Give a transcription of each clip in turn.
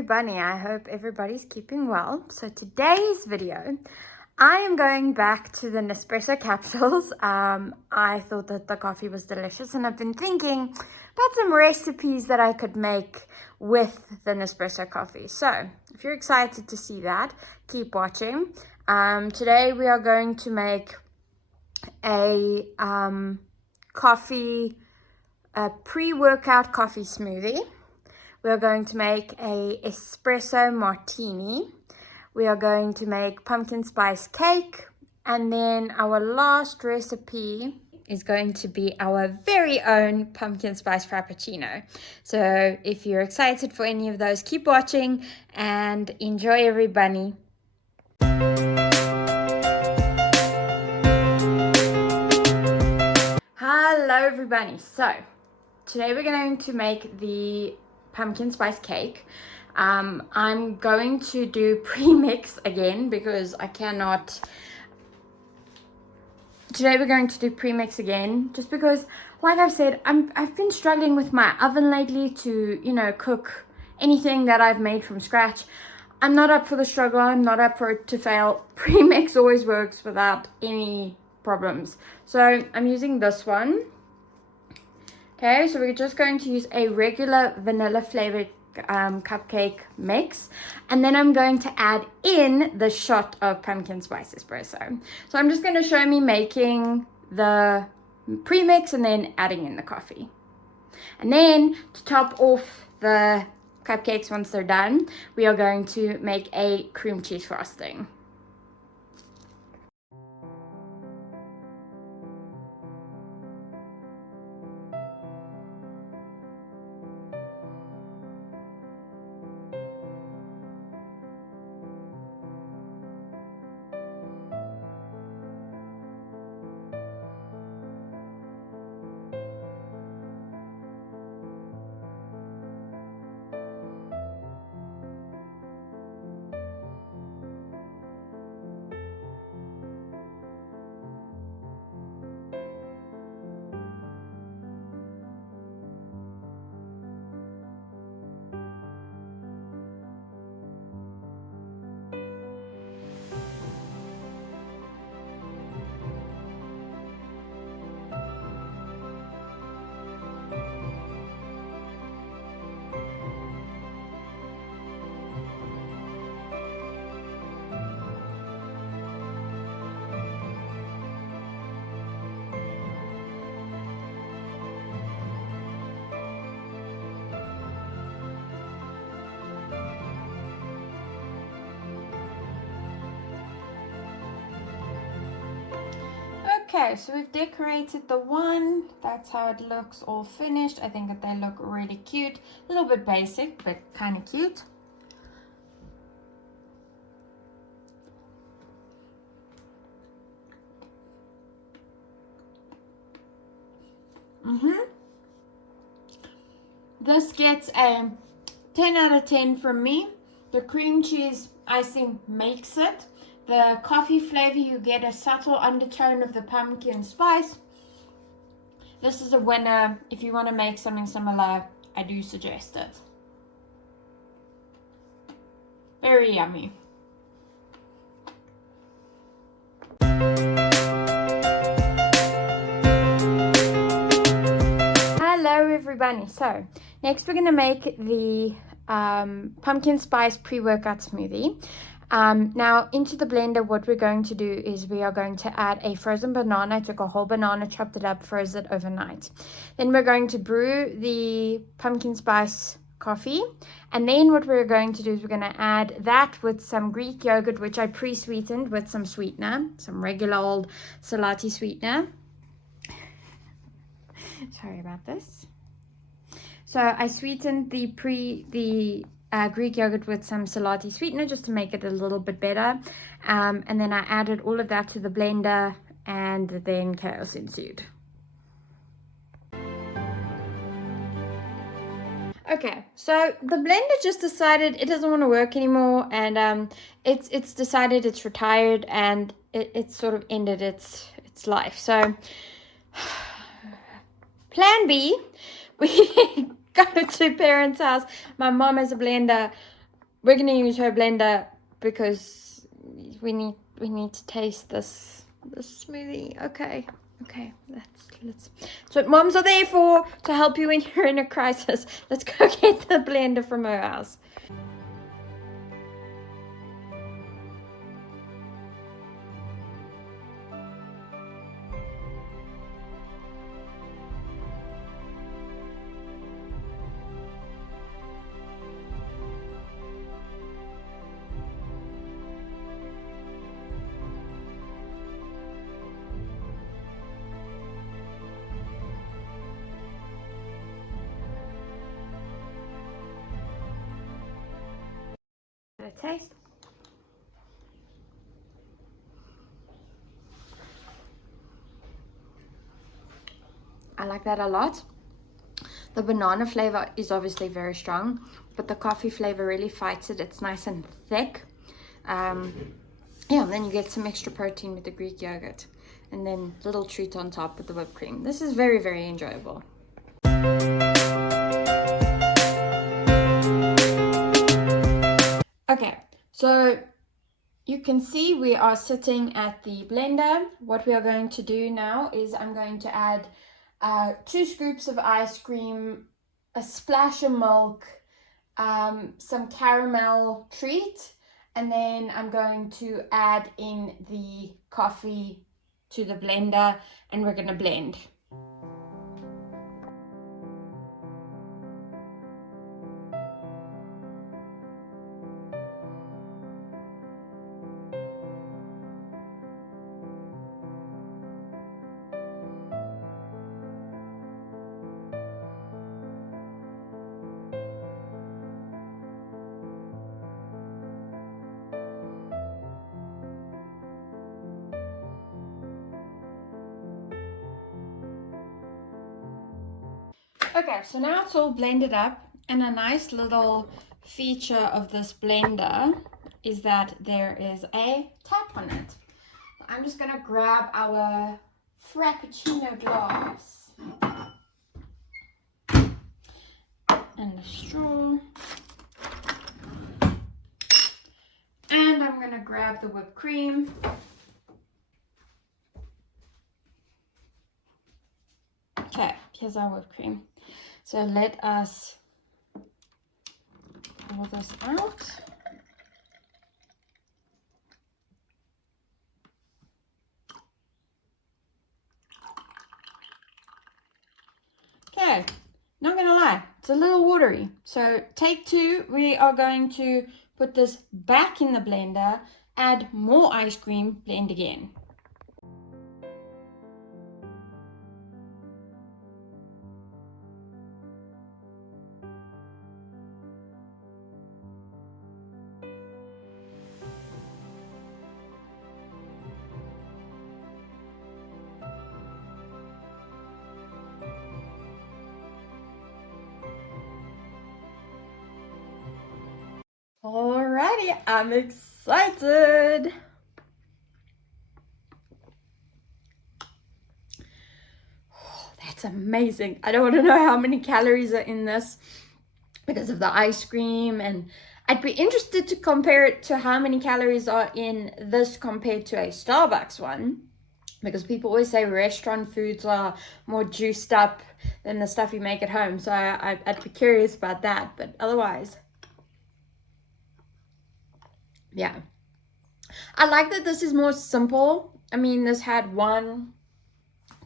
everybody. I hope everybody's keeping well. So today's video, I am going back to the Nespresso capsules. I thought that the coffee was delicious and I've been thinking about some recipes that I could make with the Nespresso coffee. So if you're excited to see that, keep watching. Today we are going to make a pre-workout coffee smoothie. We are going to make a espresso martini. We are going to make pumpkin spice cake. And then our last recipe is going to be our very own pumpkin spice frappucino. So if you're excited for any of those, keep watching and enjoy, everybody. Hello everybody. So today we're going to make the pumpkin spice cake. I'm going to do pre-mix again because I cannot. Today we're going to do pre-mix again just because, like I've said, I've been struggling with my oven lately to, cook anything that I've made from scratch. I'm not up for the struggle. I'm not up for it to fail. Pre-mix always works without any problems. So I'm using this one. Okay, so we're just going to use a regular vanilla flavored cupcake mix, and then I'm going to add in the shot of pumpkin spice espresso. So I'm just going to show me making the premix and then adding in the coffee. And then to top off the cupcakes once they're done, we are going to make a cream cheese frosting. Okay, so we've decorated the one. That's how it looks all finished. I think that they look really cute. A little bit basic, but kind of cute. This gets a 10 out of 10 from me. The cream cheese icing makes it. The coffee flavor, you get a subtle undertone of the pumpkin spice. This is a winner. If you want to make something similar, I do suggest it. Very yummy. Hello everybody. So next we're going to make the pumpkin spice pre-workout smoothie. Now into the blender, what we're going to do is we are going to add a frozen banana. I took a whole banana, chopped it up, froze it overnight. Then we're going to brew the pumpkin spice coffee. And then what we're going to do is we're going to add that with some Greek yogurt, which I pre-sweetened with some sweetener, some regular old salati sweetener. Sorry about this. So I sweetened the Greek yogurt with some salati sweetener just to make it a little bit better. And then I added all of that to the blender, and then chaos ensued. Okay, so the blender just decided it doesn't want to work anymore, and it's decided it's retired, and it sort of ended its life. So plan B, we go to parents' house. My mom has a blender. we're gonna use her blender because we need to taste this smoothie. Okay, let's. So moms are there to help you when you're in a crisis. Let's go get the blender from her house. A taste. I like that a lot. The banana flavor is obviously very strong, but the coffee flavor really fights it. It's nice and thick. Yeah, and then you get some extra protein with the Greek yogurt, and then little treat on top with the whipped cream. This is very, very enjoyable. Okay, so you can see we are sitting at the blender. What we are going to do now is I'm going to add 2 scoops of ice cream, a splash of milk, some caramel treat, and then I'm going to add in the coffee to the blender, and we're gonna blend. Okay, so now it's all blended up, and a nice little feature of this blender is that there is a tap on it. I'm just gonna grab our frappuccino glass and the straw, and I'm gonna grab the whipped cream. Okay, here's our whipped cream. So let us pour this out. Okay, not gonna lie, it's a little watery. So take 2, we are going to put this back in the blender, add more ice cream, blend again. Alrighty, I'm excited. Oh, that's amazing. I don't want to know how many calories are in this because of the ice cream, and I'd be interested to compare it to how many calories are in this compared to a Starbucks one, because people always say restaurant foods are more juiced up than the stuff you make at home. So I'd be curious about that, but otherwise, yeah. I like that this is more simple. I mean, this had 1,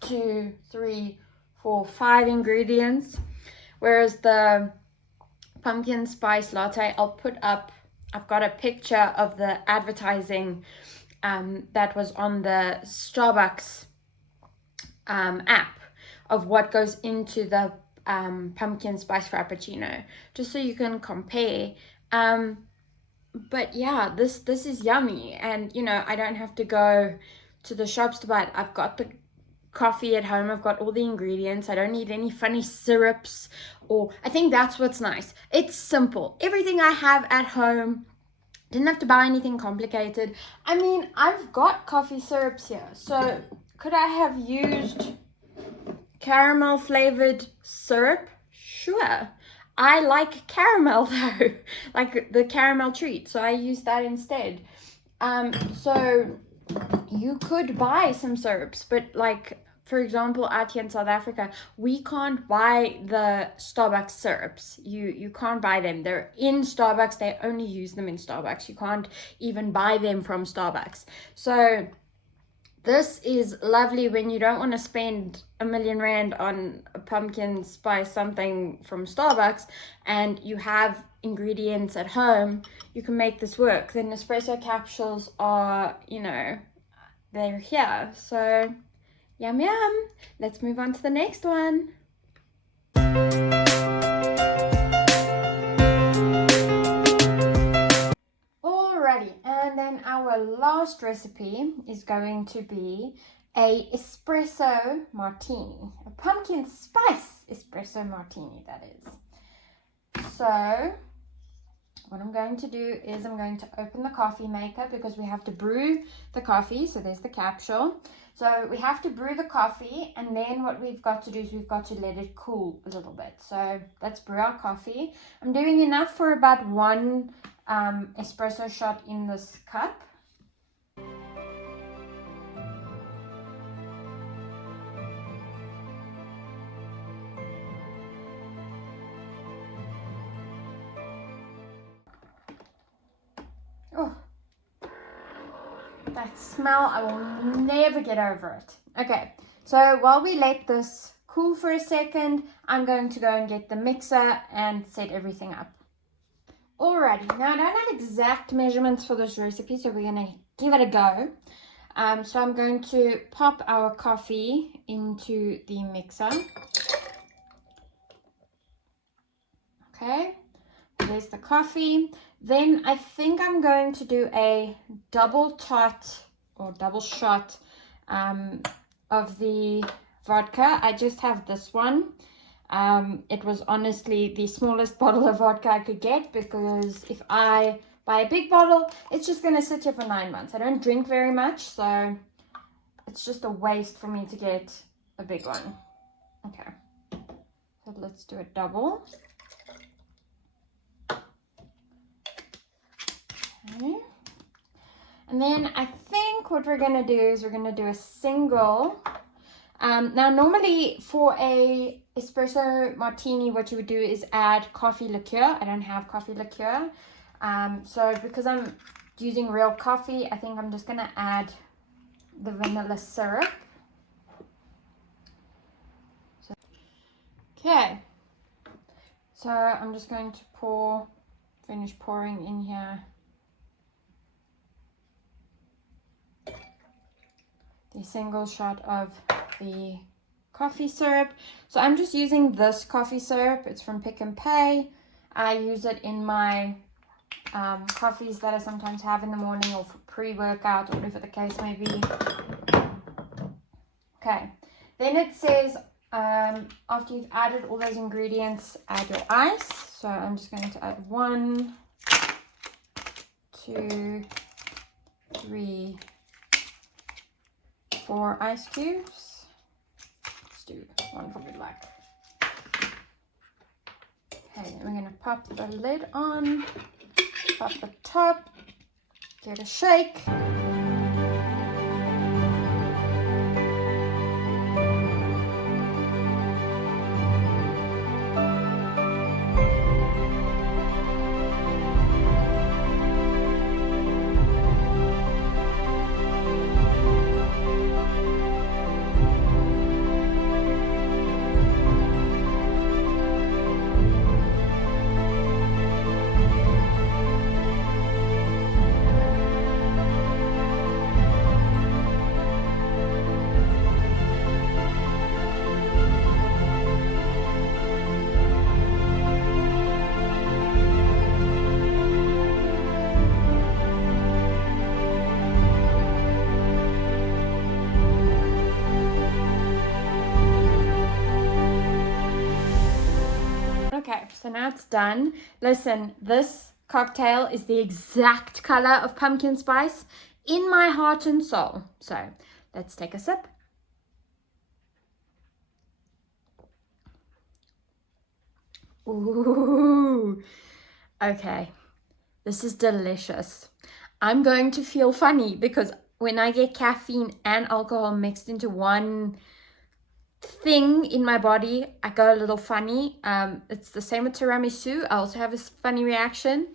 2, 3, 4, 5 ingredients, whereas the pumpkin spice latte, I've got a picture of the advertising that was on the Starbucks app of what goes into the pumpkin spice frappuccino, just so you can compare. But yeah, this is yummy, and you know, I don't have to go to the shops to buy it. I've got the coffee at home, I've got all the ingredients. I don't need any funny syrups, or I think that's what's nice. It's simple. Everything I have at home. Didn't have to buy anything complicated. I mean, I've got coffee syrups here, so could I have used caramel flavored syrup? Sure. I like caramel though, like the caramel treat, so I use that instead. So you could buy some syrups, but like for example, out here in South Africa, we can't buy the Starbucks syrups. You can't buy them. They're in Starbucks. They only use them in Starbucks. You can't even buy them from Starbucks. So this is lovely when you don't want to spend R1,000,000 on a pumpkin spice something from Starbucks and you have ingredients at home. You can make this work. The Nespresso capsules are, you know, they're here. So yum yum. Let's move on to the next one. Alrighty, and then our last recipe is going to be a espresso martini, a pumpkin spice espresso martini, that is. So what I'm going to do is I'm going to open the coffee maker because we have to brew the coffee. So there's the capsule. So we have to brew the coffee, and then what we've got to do is we've got to let it cool a little bit. So let's brew our coffee. I'm doing enough for about one espresso shot in this cup. Oh, that smell, I will never get over it. Okay, so while we let this cool for a second, I'm going to go and get the mixer and set everything up. Alrighty, now I don't have exact measurements for this recipe, so we're going to give it a go. So I'm going to pop our coffee into the mixer. Okay, there's the coffee. Then I think I'm going to do a double tot or double shot of the vodka. I just have this one. It was honestly the smallest bottle of vodka I could get, because if I buy a big bottle, it's just going to sit here for 9 months. I don't drink very much, so it's just a waste for me to get a big one. Okay, so let's do a double. Okay. And then I think what we're going to do is we're going to do a single. Now normally for a espresso martini, what you would do is add coffee liqueur. I don't have coffee liqueur. So because I'm using real coffee, I think I'm just going to add the vanilla syrup. Okay. So I'm just going to finish pouring in here the single shot of the coffee syrup. So I'm just using this coffee syrup. It's from Pick and Pay. I use it in my coffees that I sometimes have in the morning, or for pre-workout, or whatever the case may be. Okay, then it says after you've added all those ingredients, add your ice. So I'm just going to add 1, 2, 3, 4 ice cubes. Let's do 1 for good luck. Okay, then we're going to pop the lid on, pop the top, give it a shake. Okay, so now it's done. Listen, this cocktail is the exact color of pumpkin spice in my heart and soul. So let's take a sip. Ooh. Okay, this is delicious. I'm going to feel funny because when I get caffeine and alcohol mixed into one thing in my body, I go a little funny. It's the same with tiramisu. I also have a funny reaction.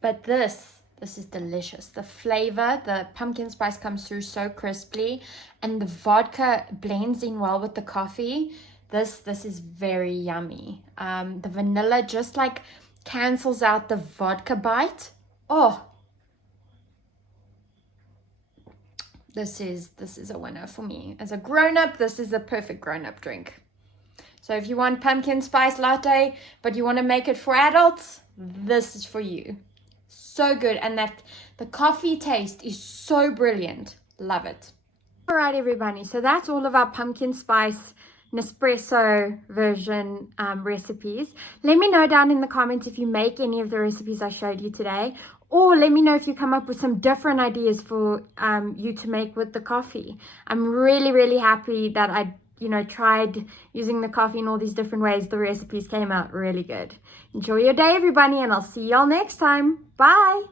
But this is delicious. The flavor, the pumpkin spice comes through so crisply, and the vodka blends in well with the coffee. This is very yummy. The vanilla just like cancels out the vodka bite. Oh, this is a winner for me. As a grown-up, this is a perfect grown-up drink. So if you want pumpkin spice latte, but you want to make it for adults, this is for you. So good, and that the coffee taste is so brilliant. Love it. All right, everybody. So that's all of our pumpkin spice Nespresso version recipes. Let me know down in the comments if you make any of the recipes I showed you today, or let me know if you come up with some different ideas for you to make with the coffee. I'm really happy that I tried using the coffee in all these different ways. The recipes came out really good. Enjoy your day, everybody, and I'll see y'all next time. Bye.